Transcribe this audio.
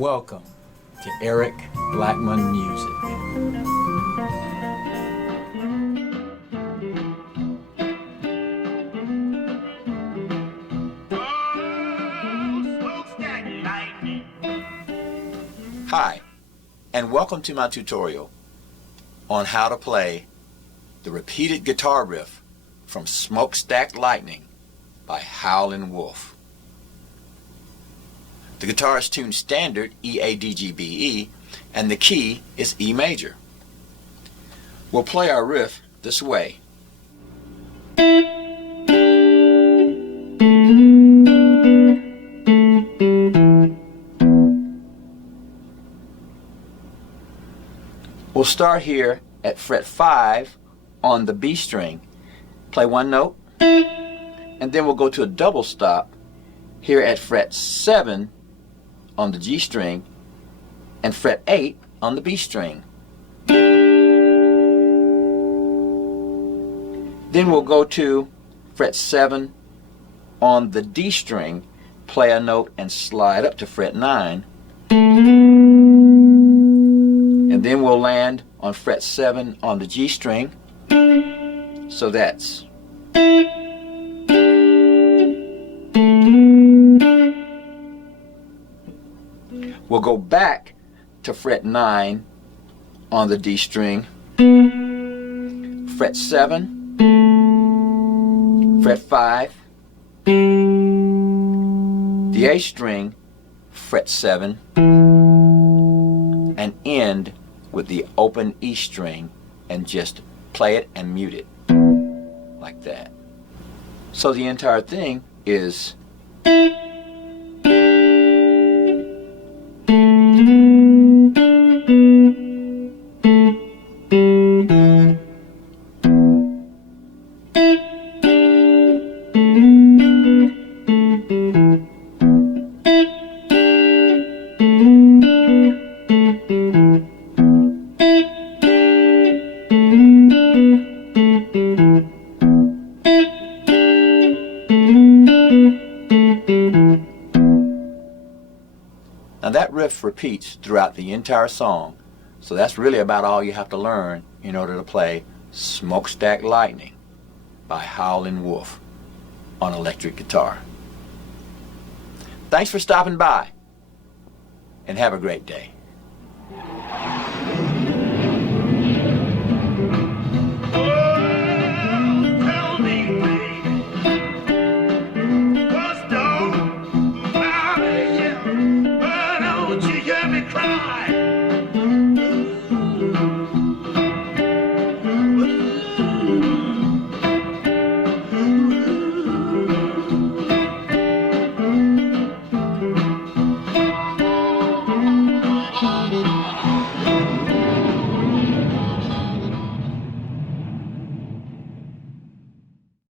Welcome to Eric Blackmon Music. Hi, and welcome to my tutorial on how to play the repeated guitar riff from Smokestack Lightning by Howlin' Wolf. The guitar is tuned standard E-A-D-G-B-E, and the key is E major. We'll play our riff this way. We'll start here at fret 5 on the B string, play one note, and then we'll go to a double stop here at fret 7 on the G string and fret 8 on the B string. Then we'll go to fret 7 on the D string, play a note and slide up to fret 9, and then we'll land on fret 7 on the G string. So that's we'll go back to fret 9 on the D string, fret 7, fret 5, the A string, fret 7, and end with the open E string and just play it and mute it like that. So the entire thing is Now that riff repeats throughout the entire song, so that's really about all you have to learn in order to play Smokestack Lightning by Howlin' Wolf on electric guitar. Thanks for stopping by, and have a great day.